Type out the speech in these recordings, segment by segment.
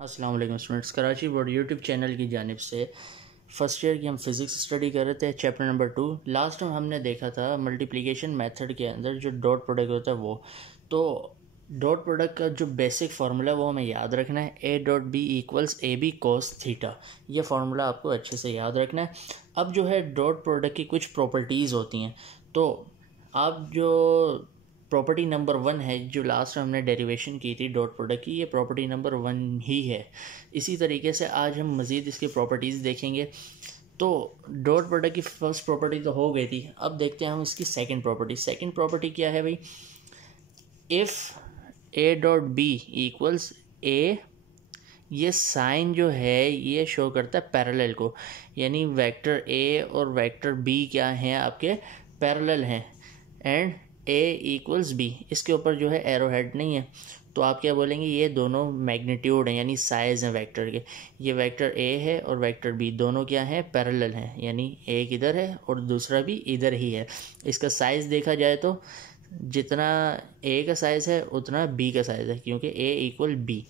अस्सलाम वालेकुम students, Karachi board YouTube channel की जानिब से फ़र्स्ट ईयर की हम फिज़िक्स स्टडी कर रहे थे। चैप्टर नंबर 2 लास्ट टाइम हमने देखा था मल्टीप्लिकेशन मेथड के अंदर जो डॉट प्रोडक्ट होता है वो। तो डॉट प्रोडक्ट का जो बेसिक फार्मूला वो हमें याद रखना है, A dot B equals A B cos theta. ये फार्मूला आपको अच्छे से याद रखना है। अब जो है डॉट प्रोडक्ट की कुछ प्रॉपर्टीज़ होती हैं, तो आप जो प्रॉपर्टी नंबर 1 है जो लास्ट में हमने डेरिवेशन की थी डॉट प्रोडक्ट की, ये प्रॉपर्टी नंबर 1 ही है। इसी तरीके से आज हम मज़ीद इसकी प्रॉपर्टीज़ देखेंगे। तो डॉट प्रोडक्ट की फर्स्ट प्रॉपर्टी तो हो गई थी, अब देखते हैं हम इसकी सेकंड प्रॉपर्टी। सेकंड प्रॉपर्टी क्या है भाई? If A dot B equals A, ये साइन जो है ये शो करता है पैरेलल को, यानी वेक्टर ए और वेक्टर बी क्या हैं आपके पैरेलल हैं। एंड ए इक्वल्स बी, इसके ऊपर जो है एरो हेड नहीं है, तो आप क्या बोलेंगे? ये दोनों मैग्नीट्यूड हैं यानी साइज़ हैं वेक्टर के। ये वेक्टर ए है और वेक्टर बी दोनों क्या हैं? पैरेलल हैं, यानी एक इधर है और दूसरा भी इधर ही है। इसका साइज़ देखा जाए तो जितना ए का साइज़ है उतना बी का साइज़ है, क्योंकि ए इक्वल बी।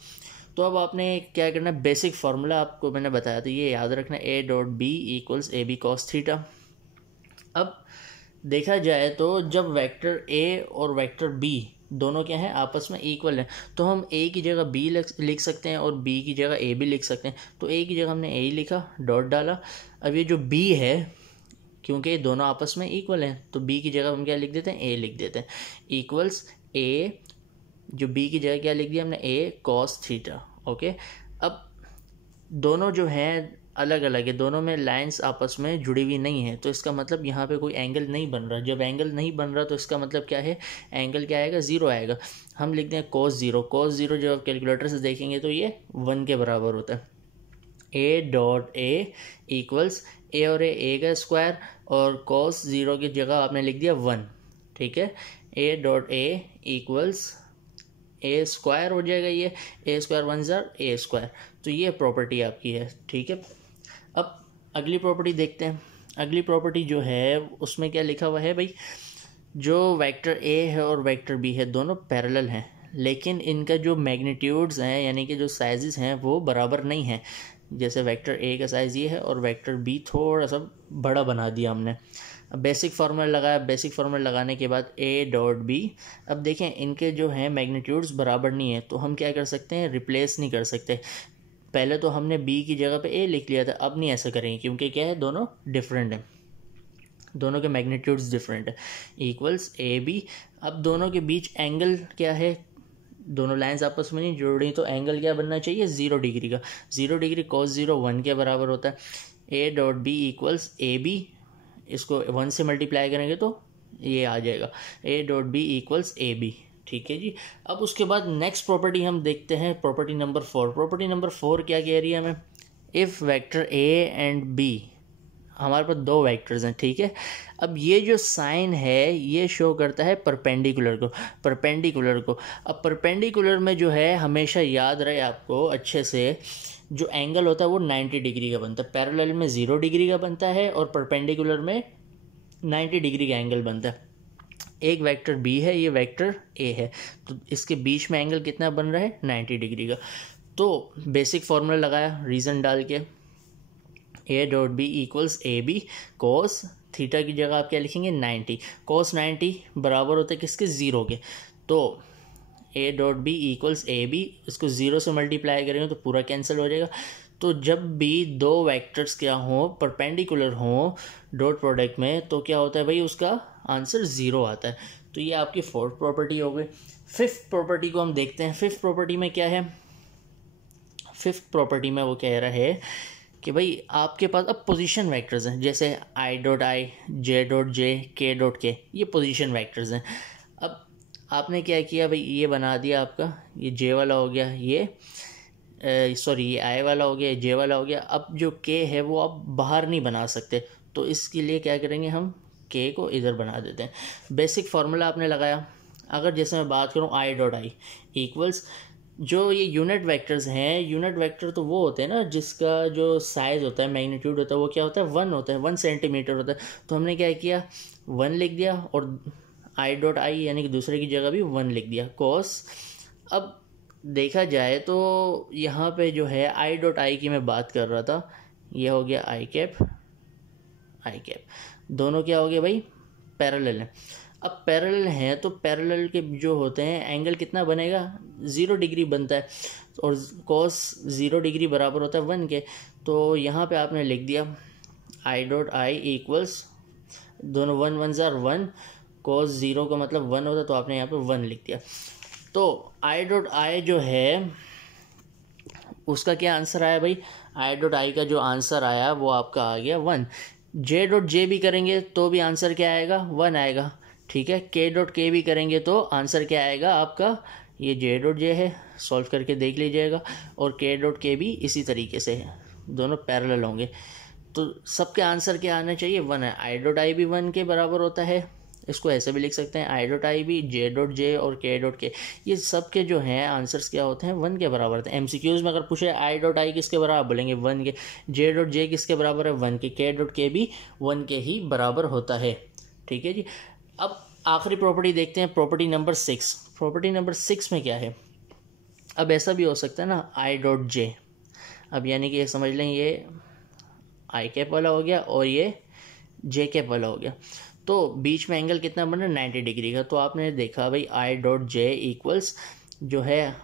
तो अब आपने क्या करना है? बेसिक फार्मूला आपको मैंने बताया था, ये याद रखना, A dot B equals A B cos theta. अब देखा जाए तो जब वेक्टर ए और वेक्टर बी दोनों क्या हैं? आपस में इक्वल हैं, तो हम ए की जगह बी लिख सकते हैं और बी की जगह ए भी लिख सकते हैं। तो ए की जगह हमने ए लिखा, डॉट डाला। अब ये जो बी है, क्योंकि ये दोनों आपस में इक्वल हैं, तो बी की जगह हम क्या लिख देते हैं? ए लिख देते हैं। इक्वल्स ए, जो बी की जगह क्या लिख दिया हमने? ए कॉस थीटा। ओके, अब दोनों जो हैं अलग अलग है, दोनों में लाइंस आपस में जुड़ी हुई नहीं है, तो इसका मतलब यहाँ पे कोई एंगल नहीं बन रहा। जब एंगल नहीं बन रहा तो इसका मतलब क्या है? एंगल क्या आएगा? ज़ीरो आएगा। हम लिखते हैं cos ज़ीरो। cos ज़ीरो जब आप कैलकुलेटर से देखेंगे तो ये 1 के बराबर होता है। A dot A equals a और ए का स्क्वायर, और cos ज़ीरो की जगह आपने लिख दिया 1। ठीक है, A dot A equals a square हो जाएगा, ये ए स्क्वायर 1 ज़ार ए स्क्वायर। तो ये प्रॉपर्टी आपकी है। ठीक है, अब अगली प्रॉपर्टी देखते हैं। अगली प्रॉपर्टी जो है उसमें क्या लिखा हुआ है भाई? जो वेक्टर ए है और वेक्टर बी है दोनों पैरेलल हैं, लेकिन इनका जो मैग्नीट्यूड्स हैं यानी कि जो साइजेस हैं वो बराबर नहीं हैं। जैसे वेक्टर ए का साइज़ ये है और वेक्टर बी थोड़ा सा बड़ा बना दिया हमने। अब बेसिक फार्मूला लगाया, बेसिक फार्मूला लगाने के बाद ए डॉट बी। अब देखें इनके जो हैं मैग्नीट्यूड्स बराबर नहीं है, तो हम क्या कर सकते हैं? रिप्लेस नहीं कर सकते। पहले तो हमने बी की जगह पे ए लिख लिया था, अब नहीं ऐसा करेंगे, क्योंकि क्या है? दोनों डिफरेंट हैं, दोनों के मैग्नीट्यूड्स डिफरेंट है। Equals A B. अब दोनों के बीच एंगल क्या है? दोनों लाइंस आपस में नहीं जुड़ रही, तो एंगल क्या बनना चाहिए? 0 डिग्री का। 0 डिग्री cos 0 1 के बराबर होता है। A dot B equals A B, इसको 1 से मल्टीप्लाई करेंगे तो ये आ जाएगा, A dot B equals A B. ठीक है जी। अब उसके बाद नेक्स्ट प्रॉपर्टी हम देखते हैं, प्रॉपर्टी नंबर 4। प्रॉपर्टी नंबर 4 क्या कह रही है हमें? If vector A and B, हमारे पास दो वेक्टर्स हैं। ठीक है, अब ये जो साइन है ये शो करता है परपेंडिकुलर को, परपेंडिकुलर को। अब परपेंडिकुलर में जो है हमेशा याद रहे आपको अच्छे से, जो एंगल होता है वो 90 डिग्री का बनता है। पैरेलल में 0 डिग्री का बनता है और परपेंडिकुलर में 90 डिग्री का एंगल बनता है। एक वेक्टर बी है, ये वेक्टर ए है, तो इसके बीच में एंगल कितना बन रहा है? 90 डिग्री का। तो बेसिक फार्मूला लगाया रीज़न डाल के, A dot B equals A B cos theta की जगह आप क्या लिखेंगे? 90। कोस 90 बराबर होता है किसके? 0 के। तो A dot B equals A B, इसको 0 से मल्टीप्लाई करेंगे तो पूरा कैंसिल हो जाएगा। तो जब भी दो वेक्टर्स क्या हों? परपेंडिकुलर हों डॉट प्रोडक्ट में, तो क्या होता है भाई? उसका आंसर 0 आता है। तो ये आपकी फोर्थ प्रॉपर्टी हो गई। फिफ्थ प्रॉपर्टी को हम देखते हैं। फिफ्थ प्रॉपर्टी में क्या है? फिफ्थ प्रॉपर्टी में वो कह रहा है कि भाई आपके पास अब पोजीशन वेक्टर्स हैं, जैसे I dot I, J dot J, के डॉट के, ये पोजीशन वेक्टर्स हैं। अब आपने क्या किया भाई? ये बना दिया आपका, ये जे वाला हो गया, ये सॉरी ये आई वाला हो गया, जे वाला हो गया। अब जो के है वो आप बाहर नहीं बना सकते, तो इसके लिए क्या करेंगे? हम के को इधर बना देते हैं। बेसिक फार्मूला आपने लगाया। अगर जैसे मैं बात करूँ आई डॉट आई इक्वल्स, जो ये यूनिट वेक्टर्स हैं, यूनिट वेक्टर तो वो होते हैं ना जिसका जो साइज़ होता है, मैग्नीट्यूड होता है, वो क्या होता है? 1 होता है, 1 सेंटीमीटर होता है। तो हमने क्या किया? 1 लिख दिया और आई डॉट आई यानी कि दूसरे की जगह भी 1 लिख दिया। कॉस, अब देखा जाए तो यहाँ पे जो है आई डॉट आई की मैं बात कर रहा था, ये हो गया आई कैप, दोनों क्या हो गया भाई, पैरेलल है। अब पैरेलल हैं तो पैरेलल के जो होते हैं एंगल कितना बनेगा, 0 डिग्री बनता है, और कॉस 0 डिग्री बराबर होता है 1 के। तो यहाँ पे आपने लिख दिया आई डॉट आई इक्वल्स, दोनों 1 1 ज़ार 1, कॉस 0 का मतलब 1 होता है, तो आपने यहाँ पे 1 लिख दिया। तो आई डॉट आई जो है उसका क्या आंसर आया भाई, आई डॉट आई का जो आंसर आया वो आपका आ गया 1। जे डॉट जे भी करेंगे तो भी आंसर क्या आएगा, 1 आएगा, ठीक है। के डॉट के भी करेंगे तो आंसर क्या आएगा आपका, ये जे डॉट जे है, सॉल्व करके देख लीजिएगा, और के डॉट के भी इसी तरीके से है, दोनों पैरेलल होंगे। तो सबके आंसर क्या आना चाहिए, 1 है। आई डॉट आई भी 1 के बराबर होता है, इसको ऐसे भी लिख सकते हैं, आई डॉट आई भी, जे डॉट जे और के डॉट के, ये सब के जो हैं आंसर्स क्या होते हैं, 1 के बराबर होते हैं। एमसीक्यूज में अगर पूछे आई डॉट आई किसके बराबर, बोलेंगे 1 के। जे डॉट जे किसके बराबर है, 1 के डॉट के भी 1 के ही बराबर होता है, ठीक है जी। अब आखिरी प्रॉपर्टी देखते हैं, प्रॉपर्टी नंबर 6। प्रॉपर्टी नंबर 6 में क्या है, अब ऐसा भी हो सकता है ना, आई डॉट जे, अब यानी कि ये समझ लें ये आई कैप वाला हो गया और ये जे कैप वाला हो गया, तो बीच में एंगल कितना बन रहा है, 90 डिग्री का। तो आपने देखा भाई आई डॉट जे इक्वल्स जो है,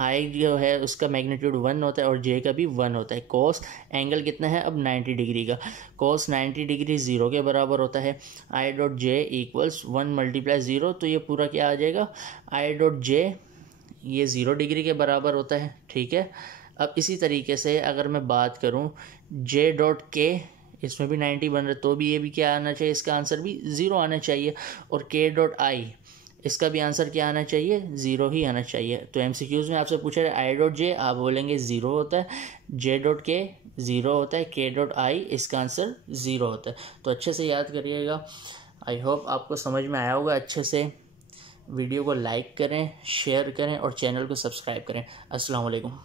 आई जो है उसका मैग्नीट्यूड 1 होता है और जे का भी 1 होता है। कॉस एंगल कितना है अब 90 डिग्री का, कॉस 90 डिग्री 0 के बराबर होता है। I dot J equals 1 multiply 0, तो ये पूरा क्या आ जाएगा, आई डॉट जे ये 0 डिग्री के बराबर होता है, ठीक है। अब इसी तरीके से अगर मैं बात करूं जे डॉट के, इसमें भी 90 बन रहा है, तो भी ये भी क्या आना चाहिए, इसका आंसर भी 0 आना चाहिए। और के डॉट आई, इसका भी आंसर क्या आना चाहिए, 0 ही आना चाहिए। तो एमसीक्यूज में आपसे पूछा है आई डॉट जे, आप बोलेंगे 0 होता है, जे डॉट के 0 होता है, के डॉट आई इसका आंसर 0 होता है। तो अच्छे से याद करिएगा। आई होप आपको समझ में आया होगा अच्छे से। वीडियो को लाइक करें, शेयर करें और चैनल को सब्सक्राइब करें। अस्सलाम वालेकुम।